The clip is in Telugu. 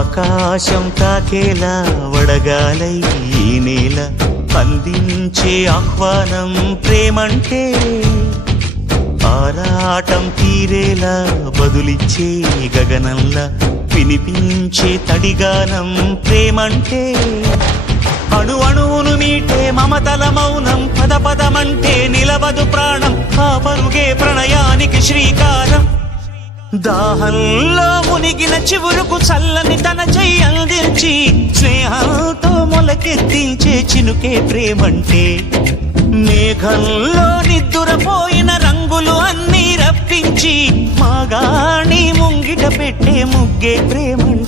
ఆకాశం తాకేలా వడగాలై ఈ నేల అందించే ఆహ్వానం ప్రేమంటే, ఆరాటం తీరేలా బదులిచ్చే గగనంలా వినిపించే తడిగానం ప్రేమంటే, అణు అణువును మీటే మమతల మౌనం పద పదమంటే నిలవదు ప్రాణం, ఆ పరుగే ప్రణయానికి శ్రీకారం. దాహంలో మునిగిన చివురుకు చల్లని తన చెయ్యి అందించి స్నేహంతో మొలకెత్తించే చినుకే ప్రేమంటే, మేఘంలో నిద్దురపోయిన రంగులు అన్నీ రప్పించి మాగాణి ముంగిట పెట్టే ముగ్గే ప్రేమంటే.